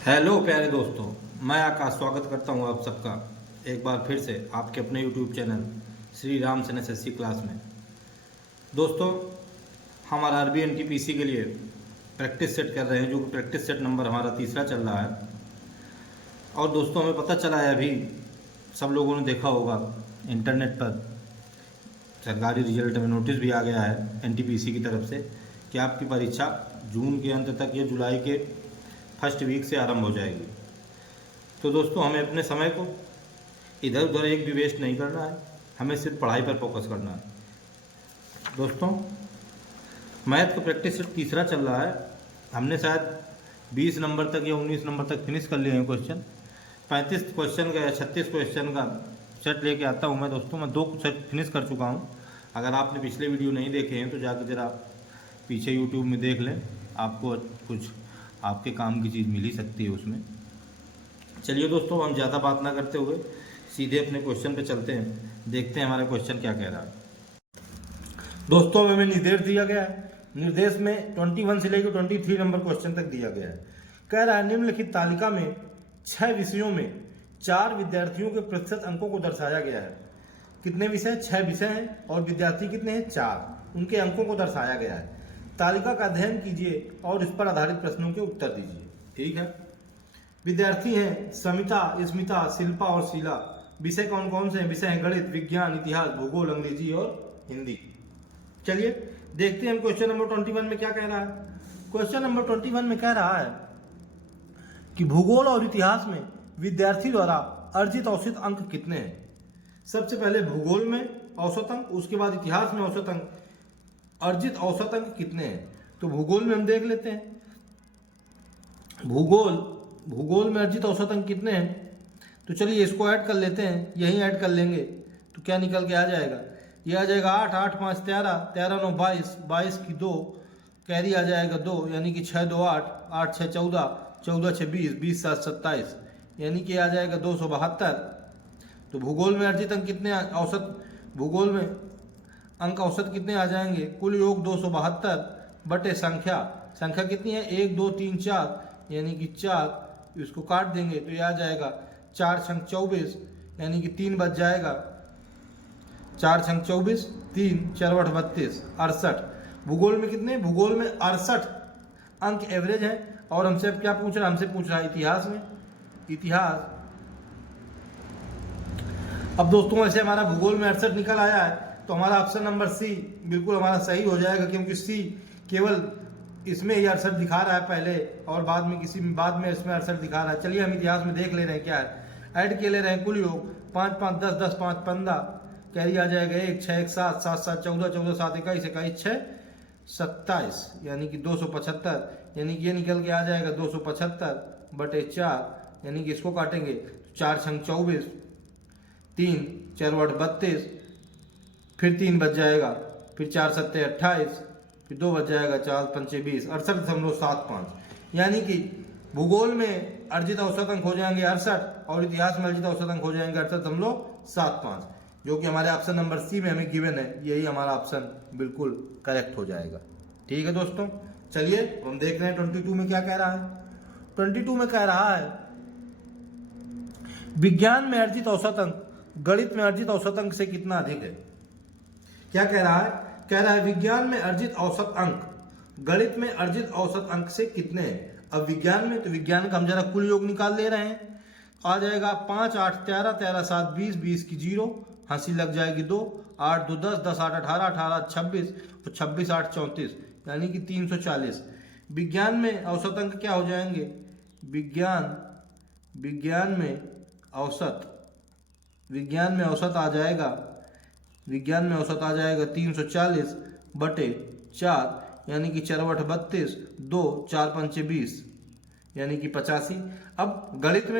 Hello प्यारे दोस्तों, मैं आकाश स्वागत करता हूं आप सबका एक बार फिर से आपके अपने YouTube channel Shri Ram Sen SSC class में। दोस्तों, हम आरआरबी एनटीपीसी के लिए प्रैक्टिस सेट कर रहे हैं, जो कि प्रैक्टिस सेट नंबर हमारा तीसरा चल रहा है। और दोस्तों, हमें पता चला है, अभी सब लोगों ने देखा होगा इंटरनेट पर सरकारी रिजल्ट में नोटिस भी आ गया है एनटीपीसी की तरफ से कि आपकी परीक्षा जून के अंत तक या जुलाई के फर्स्ट वीक से आरंभ हो जाएगी। तो दोस्तों, हमें अपने समय को इधर उधर एक भी वेस्ट नहीं करना है, हमें सिर्फ पढ़ाई पर फोकस करना है। दोस्तों, मैथ का प्रैक्टिस सेट तीसरा चल रहा है। हमने शायद 20 नंबर तक या 19 नंबर तक फिनिश कर लिए हैं क्वेश्चन। 35 क्वेश्चन का या 36 क्वेश्चन का सेट लेके आता हूँ मैं। दोस्तों, मैं 2 सेट फिनिश कर चुका हूँ। अगर आपने पिछले वीडियो नहीं देखे हैं तो जाकर जरा पीछे यूट्यूब में देख लें, आपको कुछ आपके काम की चीज़ मिल ही सकती है उसमें। चलिए दोस्तों, हम ज़्यादा बात ना करते हुए सीधे अपने क्वेश्चन पे चलते हैं, देखते हैं हमारा क्वेश्चन क्या कह रहा है। दोस्तों, हमें निर्देश दिया गया है। निर्देश में 21 से लेकर 23 नंबर क्वेश्चन तक दिया गया है। कह रहा है निम्नलिखित तालिका में 6 विषयों में 4 विद्यार्थियों के प्रतिशत अंकों को दर्शाया गया है। कितने विषय? 6 विषय हैं और विद्यार्थी कितने हैं? 4। उनके अंकों को दर्शाया गया है। तालिका का अध्ययन कीजिए और इस पर आधारित प्रश्नों के उत्तर दीजिए। ठीक है। विद्यार्थी हैं समिता, स्मिता, शिल्पा और शीला। विषय कौन कौन से हैं? विषय हैं गणित, विज्ञान, इतिहास, भूगोल, अंग्रेजी और हिंदी। चलिए देखते हैं हम क्वेश्चन नंबर 21 में क्या कह रहा है। क्वेश्चन नंबर 21 में कह रहा है कि भूगोल और इतिहास में विद्यार्थी द्वारा अर्जित औसत अंक कितने हैं। सबसे पहले भूगोल में औसत अंक, उसके बाद इतिहास में औसत अंक। अर्जित औसत अंक कितने हैं? तो भूगोल में हम देख लेते हैं। भूगोल में अर्जित औसत अंक कितने हैं? तो चलिए इसको ऐड कर लेते हैं, यहीं ऐड कर लेंगे तो क्या निकल के आ जाएगा? ये आ जाएगा 8, 8 5 13, 13 9 22, 22 की 2, कैरी आ जाएगा 2, यानी कि 6 2 8, 8 6 14, 14 6 20, 20 7 27, यानी कि आ जाएगा 272। तो भूगोल में अर्जित अंक कितने औसत, भूगोल में अंक औसत कितने आ जाएंगे? कुल योग 272 बटे संख्या कितनी है? 1 2 3 4, यानी कि 4। इसको काट देंगे तो ये आ जाएगा 4 छंग 24, यानी कि 3 बच जाएगा। 4 छंग 24, 3 4 8 32, 68। भूगोल में कितने? भूगोल में 68 अंक एवरेज है। और हमसे अब क्या पूछ रहा है? हमसे पूछ रहा है इतिहास में। इतिहास, अब दोस्तों वैसे हमारा भूगोल में 68 निकल आया है, तो हमारा ऑप्शन नंबर सी बिल्कुल हमारा सही हो जाएगा, क्योंकि सी केवल इसमें ही 68 दिखा रहा है पहले, और बाद में इसमें 68 दिखा रहा है। चलिए हम इतिहास में देख ले रहे हैं क्या है। ऐड के ले रहे हैं कुल योग 5 5 10 10 5 15, कैरी आ जाएगा 1 6 1 7 7 7 14 14 7 21 21 6 27, यानी कि 275, यानी कि ये निकल के आ जाएगा 275 बटे 4, यानी कि इसको काटेंगे 4 छंग 24, 3 4 8 32, फिर 3 बच जाएगा, फिर 4 7 28, फिर 2 बच जाएगा, 4 5 20, 68.75, यानी कि भूगोल में अर्जित औसत अंक हो जाएंगे 68 और इतिहास में अर्जित औसत अंक हो जाएंगे 68.75, जो कि हमारे ऑप्शन नंबर सी में हमें गिवन है। यही हमारा ऑप्शन बिल्कुल करेक्ट हो जाएगा। ठीक है दोस्तों, चलिए हम देख रहे हैं 22 में क्या कह रहा है। 22 में कह रहा है विज्ञान में अर्जित औसत अंक गणित में अर्जित औसत अंक से कितना अधिक है। क्या कह रहा है? कह रहा है विज्ञान में अर्जित औसत अंक गणित में अर्जित औसत अंक से कितने हैं। अब विज्ञान में, तो विज्ञान का हम जरा कुल योग निकाल ले रहे हैं। आ जाएगा 5 8 13, 13 7 20, 20 की 0, हंसी लग जाएगी 2, 8 2 10, 10 8 18, 18 26 और 26 8 34, यानी कि 340। विज्ञान में औसत अंक क्या हो जाएंगे? विज्ञान में औसत आ जाएगा 340 बटे 4, यानी कि 4 8 32, 2 4 5 20, यानी कि 85। अब गणित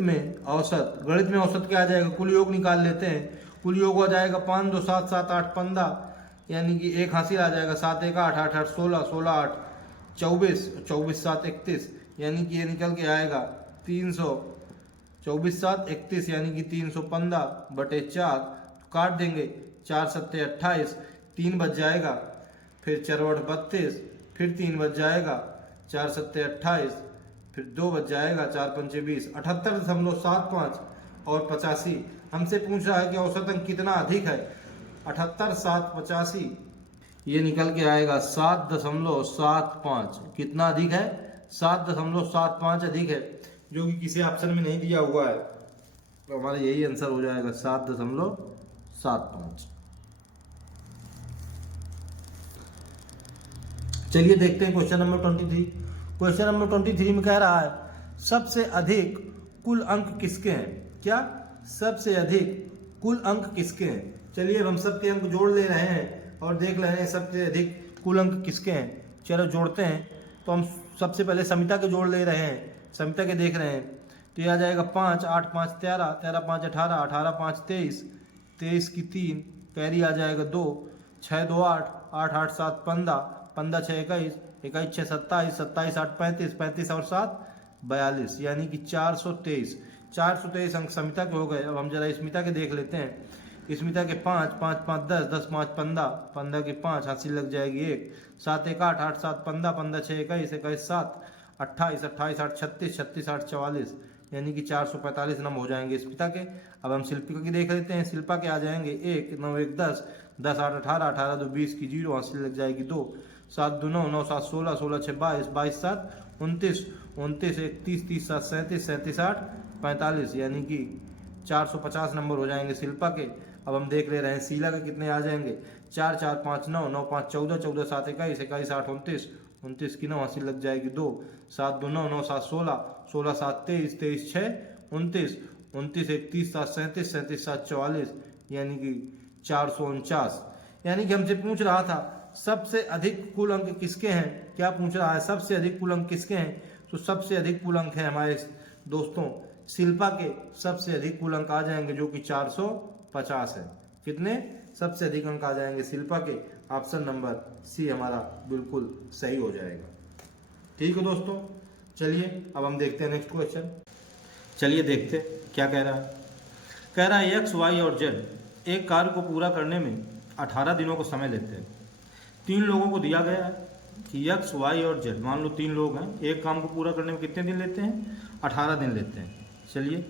में औसत क्या आ जाएगा? कुल योग निकाल लेते हैं। कुल योग आ जाएगा 5 2 7 7 8 15, यानी कि एक हासिल आ जाएगा 7 1 8 8 8 16 16 8 24, 24 7 31, यानी कि ये निकल के आएगा 324 7 31, यानी कि 315 बटे 4, काट देंगे 4 7 28, 3 बच जाएगा, फिर 4 8 32, फिर 3 बच जाएगा, 4 सत्ते 28, फिर 2 बच जाएगा, 4 पंचे 20, 78.75 और 85। हमसे पूछ रहा है कि औसत अंक कितना अधिक है। 78, 7, 85, ये निकल के आएगा 7.75। कितना अधिक है? 7.75 अधिक है, जो कि किसी ऑप्शन में नहीं दिया हुआ है, तो हमारा यही आंसर हो जाएगा 7.75। चलिए देखते हैं क्वेश्चन नंबर 23। क्वेश्चन नंबर 23 में कह रहा है सबसे अधिक कुल अंक किसके हैं। क्या? सबसे अधिक कुल अंक किसके हैं। चलिए अब हम सबके अंक जोड़ ले रहे हैं और देख रहे हैं सबसे अधिक कुल अंक किसके हैं। चलो जोड़ते हैं। तो हम सबसे पहले समिता के जोड़ ले रहे हैं, समिता के देख रहे हैं। तो ये आ जाएगा 5, 8, 5, 13, 13, 5, 18, 18, 5, 23, 23 की 3, कैरी आ जाएगा 2, 6, 2, 8, 8, 8, 7, 15, 15, 6, 21, 21, 6, 27, 27, 8, 35, 35 और 7, 42, यानी कि 423। 423 अंक समिता के हो गए। अब हम जरा स्मिता के देख लेते हैं। स्मिता के 5, 5, 5, 10, 10, 5, 15, 15 के 5, हासिल लग जाएगी 1, 7, 1, 8, 8, 7, 15, 15, 6, 21, 21, 7, 28, 28, 8, 36, 36, 8, 44, यानी कि 445 नंबर हो जाएंगे स्मिता के। अब हम शिल्पिका की देख लेते हैं। शिल्पा के आ जाएंगे 1, 9, 1, 10, 10, 8, 18, 18, 2, 20 की 0, हासिल लग जाएगी 2, 7, 2, 9, 9, 7, 16, 16, 6, 22, 22, 7, 29, 29, 1, 30, 30, 7, 37, 37, 8, 45, यानी कि 450 नंबर हो जाएंगे शिल्पा के। अब हम देख ले रहे हैं शीला के कितने आ जाएंगे। 4, 4, 5, 9, 9, 5, 14, 14, 7, 21, 21, 8, 29, 29 की 9, हासिल लग जाएगी 2, 7, 2, 9, 9, 7, 16, 16, 7, 23, 23, 6, 29, 29, 1, 30, 7, 37, 37, 7, 44, यानी कि 449। यानी कि हमसे पूछ रहा था सबसे अधिक कुल अंक किसके हैं। क्या पूछ रहा है? सबसे अधिक कुल अंक किसके हैं। तो सबसे अधिक कुल अंक है हमारे दोस्तों शिल्पा के। सबसे अधिक कुल अंक आ जाएंगे जो कि 450 है। कितने? सबसे अधिक अंक आ जाएंगे शिल्पा के। ऑप्शन नंबर सी हमारा बिल्कुल सही हो जाएगा। ठीक है दोस्तों, चलिए अब हम देखते हैं नेक्स्ट क्वेश्चन। चलिए देखते क्या कह रहा है। कह रहा है एक्स, वाई और जेड एक कार्य को पूरा करने में 18 दिनों को समय लेते हैं। 3 लोगों को दिया गया है कि एक्स, वाई और जेड, मान लो 3 लोग हैं, एक काम को पूरा करने में कितने दिन लेते हैं? 18 दिन लेते हैं। चलिए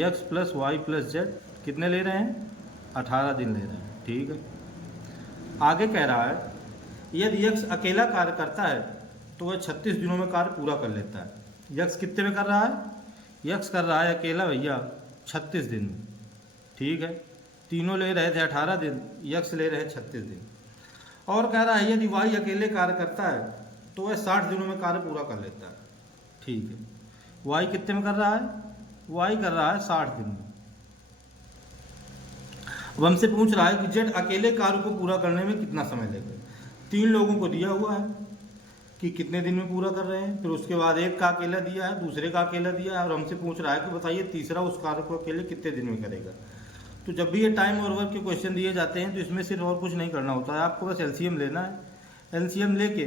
X plus Y plus Z कितने ले रहे हैं? 18 दिन ले रहे हैं। ठीक है, आगे कह रहा है यदि एक्स अकेला कार्य करता है तो वह 36 दिनों में कार्य पूरा कर लेता है। यक्स कितने में कर रहा है? यक्स कर रहा है अकेला भैया 36 दिन में। ठीक है, तीनों ले रहे थे 18 दिन, यक्स ले रहे हैं 36 दिन। और कह रहा है यदि वाई अकेले कार्य करता है तो वह 60 दिनों में कार्य पूरा कर लेता है। ठीक है, वाई कितने में कर रहा है? वाई कर रहा है 60 दिन में। अब हमसे पूछ रहा है कि जेड अकेले कार्य को पूरा करने में कितना समय लेगा। 3 लोगों को दिया हुआ है कि कितने दिन में पूरा कर रहे हैं, फिर उसके बाद एक का अकेला दिया है, दूसरे का अकेला दिया है, और हमसे पूछ रहा है कि बताइए तीसरा उस कार्य को अकेले कितने दिन में करेगा। तो जब भी ये टाइम और वर्क के क्वेश्चन दिए जाते हैं तो इसमें सिर्फ और कुछ नहीं करना होता है, आपको बस एलसीएम लेना है। एलसीएम लेके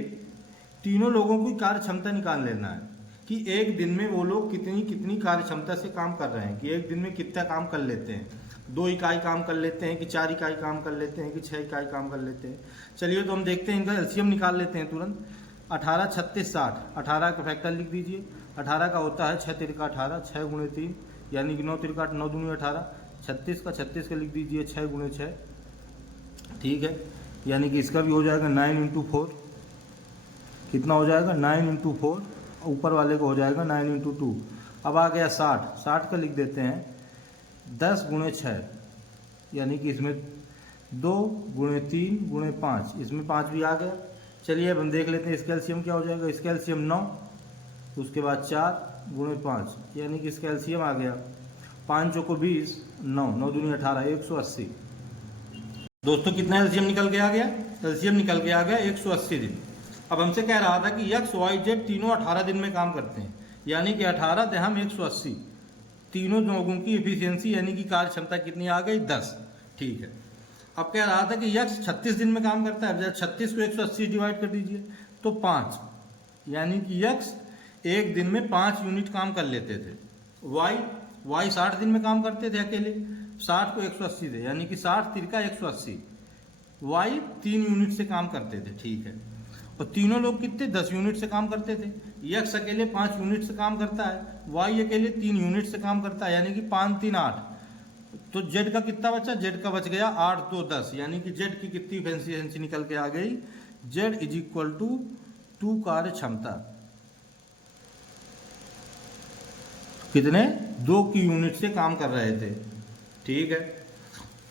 तीनों लोगों की कार्य क्षमता निकाल लेना है कि एक दिन में वो लोग कितनी कितनी कार्य क्षमता से काम कर रहे हैं, कि एक दिन में कितना काम कर लेते हैं। 2 इकाई काम कर लेते हैं कि 4 इकाई काम कर लेते हैं कि 6 इकाई काम कर लेते हैं। चलिए तो हम देखते हैं, इनका एलसीएम निकाल लेते हैं तुरंत। 18, 36, 60, 18 का फैक्टर लिख दीजिए। 18 का होता है 6 तिरका 18, 6 गुणे 3 यानी कि 9 तिरका 9 दूनी 18। 36 का लिख दीजिए 6 गुणे 6। ठीक है, यानी कि इसका भी हो जाएगा 9 × 4। कितना हो जाएगा? 9 × 4। ऊपर वाले को हो जाएगा 9 × 2। अब आ गया 60, 60 का लिख देते हैं 10 गुणे 6, यानी कि इसमें 2 गुणे 3 गुणे 5, इसमें 5 भी आ गया। चलिए अब हम देख लेते हैं इसका एलसीएम क्या हो जाएगा। इसका एलसीएम 9, उसके बाद 4 गुणे 5, यानी कि इसका एलसीएम आ गया 5 चौको 20, 9, 9 दूनी 18, 180। दोस्तों कितना एलसीएम निकल के आ गया? एलसीएम निकल के आ गया 180 दिन। अब हमसे कह रहा था कि एक्स, वाई, जेड तीनों 18 दिन में काम करते हैं, यानी कि 18 दहम 180, तीनों लोगों की एफिशिएंसी यानी कि कार्य क्षमता कितनी आ गई? 10। ठीक है, अब कह रहा था कि यक्स 36 दिन में काम करता है। जब 36 को 180 डिवाइड कर दीजिए तो 5, यानी कि यक्स एक दिन में 5 यूनिट काम कर लेते थे। वाई 60 दिन में काम करते थे अकेले, 60 को 180 थे, यानी कि 60 तिरका 180, वाई 3 यूनिट से काम करते थे। ठीक है, और तीनों लोग कितने 10 यूनिट से काम करते थे। यक्स अकेले 5 यूनिट से काम करता है, वाई अकेले 3 यूनिट से काम करता है, यानी कि 5 3 8। तो जेड का कितना बचा, जेड का बच गया 8 2 10, यानी कि जेड की कितनी एफिशिएंसी निकल के आ गई, जेड इज इक्वल टू 2 कार्य क्षमता। कितने, 2 की यूनिट से काम कर रहे थे, ठीक है।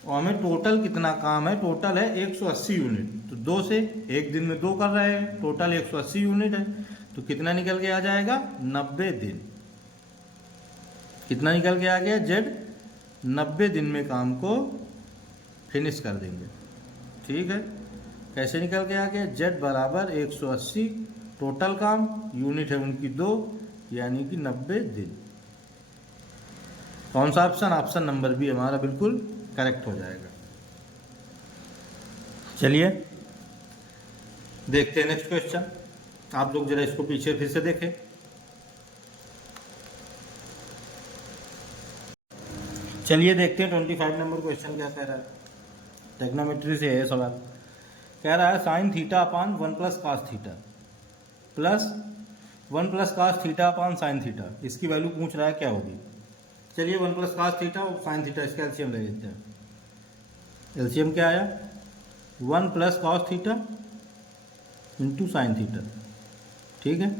और हमें टोटल कितना काम है, टोटल है 180 यूनिट। तो 2 से एक दिन में 2 कर रहे हैं, टोटल 180 यूनिट है। तो कितना निकल के आ जाएगा, 90 दिन। कितना निकल के आ गया, जेड 90 दिन में काम को फिनिश कर देंगे, ठीक है। कैसे निकल के आ गया, जेड बराबर 180, टोटल काम, यूनिट है उनकी 2, यानी कि 90 दिन। कौन सा ऑप्शन, ऑप्शन नंबर बी हमारा बिल्कुल करेक्ट हो जाएगा। चलिए देखते हैं नेक्स्ट क्वेश्चन। आप लोग जरा इसको पीछे फिर से देखें। चलिए देखते हैं 25 नंबर क्वेश्चन क्या कह रहा है। टेक्नोमेट्री से है सवाल। कह रहा है sine theta upon 1 plus cos theta plus 1 plus cos theta upon sine theta, इसकी वैल्यू पूछ रहा है क्या होगी। चलिए 1 प्लस कास थीटा और साइन थीटा, इसका एलसीएम ले लेते हैं। एलसीएम क्या आया, 1 plus cos theta into sine theta, ठीक है।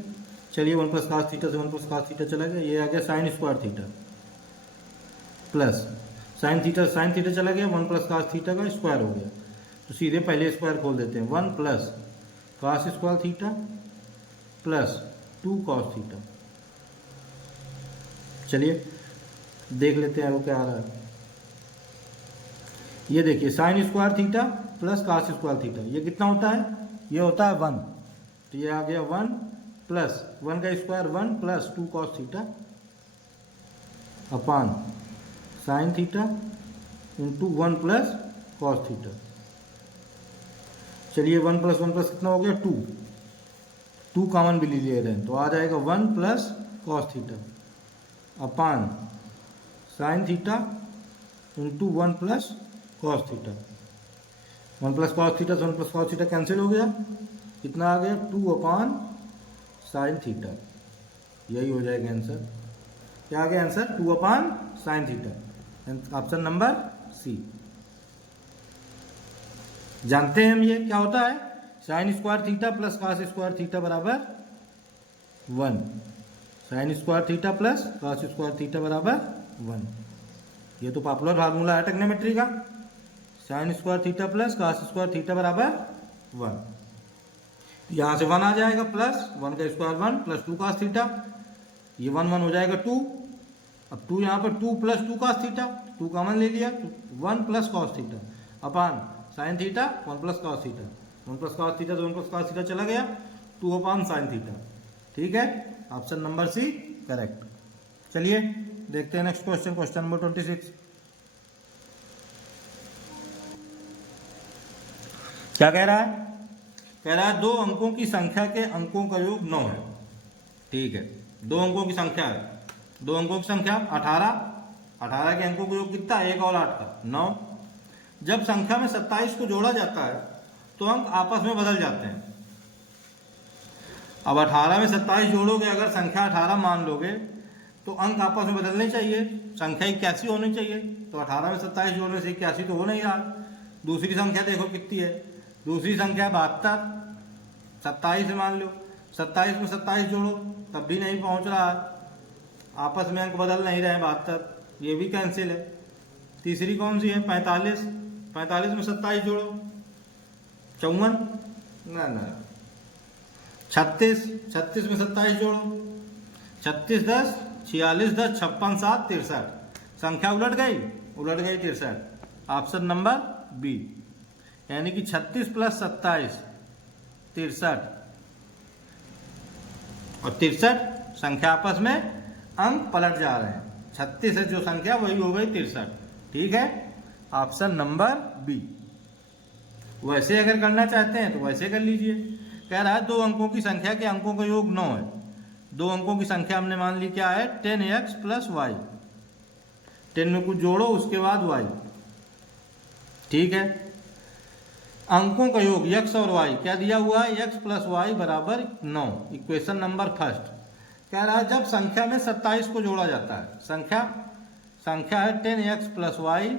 चलिए 1 प्लस कॉस थीटा से 1 प्लस कॉस थीटा चला गया, ये आ गया sign square theta plus sine theta चला गया, 1 प्लस कॉस थीटा का स्क्वायर हो गया। तो सीधे पहले स्क्वायर खोल देते हैं, 1 plus cos square theta plus 2 cos theta. चलिए देख लेते हैं वो क्या आ रहा है। ये देखिए sign square theta plus cos square theta, ये कितना होता है, ये होता है 1। तो ये आ गया 1 प्लस 1 का square 1 plus 2 cos theta upon sine theta into 1 plus cos theta. चलिए 1 प्लस कितना हो गया, 2 कॉमन भी ले रहे हैं, तो आ जाएगा 1 plus cos theta upon sine theta into 1 plus cos theta. 1 plus cos theta से 1 प्लस कॉस थीटा कैंसिल हो गया, कितना आ गया 2 अपान साइन थीटा। यही हो जाएगा आंसर। क्या आ गया आंसर, 2 अपान sine theta, option number C. जानते हैं हम ये क्या होता है, sine square theta plus cos square theta बराबर 1, sine square theta plus cos square theta बराबर 1। ये तो पॉपुलर फार्मूला है टेक्नोमेट्री का, sine square theta plus cos square theta बराबर 1। यहाँ से 1 आ जाएगा प्लस 1 का स्क्वायर 1 प्लस 2 कॉस थीटा, ये 1 1 हो जाएगा 2। अब 2 यहाँ पर 2 प्लस 2 कॉस थीटा, 2 कॉमन ले लिया, 1 plus cos theta upon sine theta 1 plus cos theta, 1 plus cos theta तो 1 प्लस कॉस थीटा चला गया, 2 अपान साइन थीटा, ठीक है। Option number C correct. चलिए देखते हैं नेक्स्ट क्वेश्चन, क्वेश्चन नंबर 26। क्या कह रहा है, कह रहा है 2 अंकों की संख्या के अंकों का योग 9 है, ठीक है। 2 अंकों की संख्या है, 2 अंकों की संख्या 18 के अंकों का योग कितना, 1 और 8 का 9। जब संख्या में 27 को जोड़ा जाता है तो अंक आपस में बदल जाते हैं। अब 18 में 27 जोड़ोगे, अगर संख्या 18 मान लोगे तो अंक आपस में बदलने चाहिए, संख्या 81 होनी चाहिए। तो 18 में 27 जोड़ने से 81 तो हो नहीं रहा। दूसरी संख्या देखो कितनी है, दूसरी संख्या 72, 27 मान लो, 27 में 27 जोड़ो तब भी नहीं पहुंच रहा है, आपस में अंक बदल नहीं रहे, 72, ये भी कैंसिल है। तीसरी कौन सी है, 45, 45 में 27 जोड़ो 54, ना 36, 36 में 27 जोड़ो 36 10 46 10 56 7 63, संख्या उलट गई 63। ऑप्शन नंबर बी, यानी कि 36 प्लस 27 63, और 63 संख्या आपस में अंक पलट जा रहे हैं, 36 है जो संख्या वही हो गई 63, ठीक है। Option number B. वैसे अगर करना चाहते हैं तो वैसे कर लीजिए। कह रहा है 2 अंकों की संख्या के अंकों का योग 9 है। 2 अंकों की संख्या हमने मान ली क्या है, 10x प्लस वाई, 10 में कुछ जोड़ो उसके बाद y, ठीक है। अंकों का योग x और y क्या दिया हुआ है, x प्लस वाई बराबर 9। इक्वेशन नंबर फर्स्ट कह रहा है जब संख्या में 27 को जोड़ा जाता है, संख्या है 10x प्लस वाई,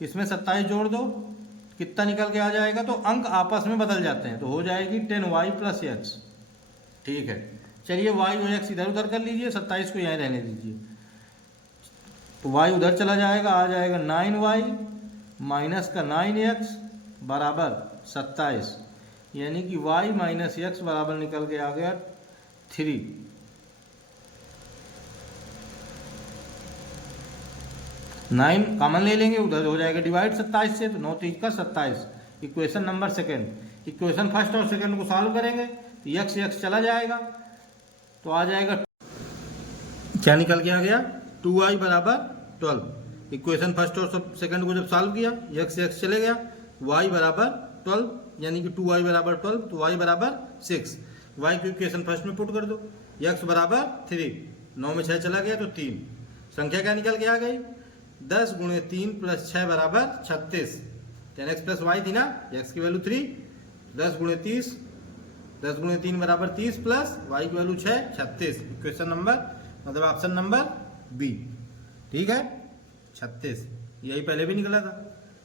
इसमें 27 जोड़ दो, कितना निकल के आ जाएगा, तो अंक आपस में बदल जाते हैं तो हो जाएगी 10y प्लस x। ठीक है, चलिए y और x इधर उधर कर लीजिए, 27 को यहीं रहने दीजिए, तो y उधर चला जाएगा, आ जाएगा 9y माइनस का 9x बराबर 27, यानी कि y माइनस एक्स बराबर निकल के आ गया 3। नाइन कॉमन ले लेंगे, उधर हो जाएगा डिवाइड 27 से, तो 9 3 का 27। Equation number second, equation first और सेकेंड को सॉल्व करेंगे तो यक्स यक्स चला जाएगा, तो आ जाएगा क्या निकल के आ गया 2y बराबर 12। इक्वेशन फर्स्ट और सेकेंड को जब सॉल्व किया यक्स यक्स चले गया, y बराबर 12 यानी कि 2y बराबर 12, तो y बराबर 6। y को इक्वेशन फर्स्ट में पुट कर दो, x बराबर 3, 9 में 6 चला गया तो 3। संख्या क्या निकल के आ गई 10 गुणे 3 प्लस 6 बराबर 36। 10x प्लस वाई थी ना, x की वैल्यू 3, 10 गुणे 30, 10 गुणे 3 बराबर 30 प्लस y की वैल्यू 6 36। इक्वेशन नंबर मतलब ऑप्शन नंबर बी। ठीक है 36, यही पहले भी निकला था,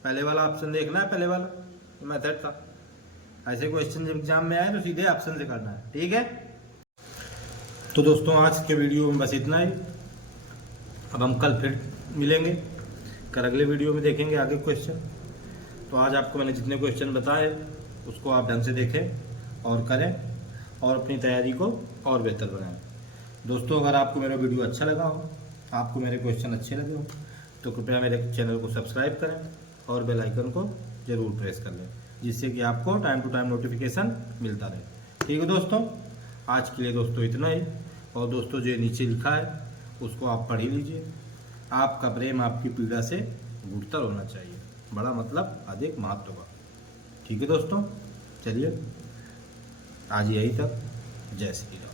पहले वाला ऑप्शन देखना है, पहले वाला मेथड था। ऐसे क्वेश्चन जब एग्जाम में आए तो सीधे ऑप्शन से करना है। ठीक है, तो दोस्तों आज के वीडियो में बस इतना ही। अब हम कल फिर मिलेंगे, कल अगले वीडियो में देखेंगे आगे क्वेश्चन। तो आज आपको मैंने जितने क्वेश्चन बताए उसको आप ढंग से देखें और करें और अपनी तैयारी को और बेहतर बनाएं। दोस्तों अगर आपको मेरा वीडियो अच्छा लगा हो, आपको मेरे क्वेश्चन अच्छे लगे हो, तो कृपया मेरे चैनल को सब्सक्राइब करें और बेल आइकन को जरूर प्रेस कर लें, जिससे कि आपको टाइम टू टाइम नोटिफिकेशन मिलता रहे। ठीक है दोस्तों, आज के लिए दोस्तों इतना ही। और दोस्तों जो नीचे लिखा है उसको आप पढ़ ही लीजिए। आपका प्रेम आपकी पीड़ा से गुड़तर होना चाहिए, बड़ा मतलब अधिक महत्व का। ठीक है दोस्तों, चलिए आज यही तक। जय श्री राम।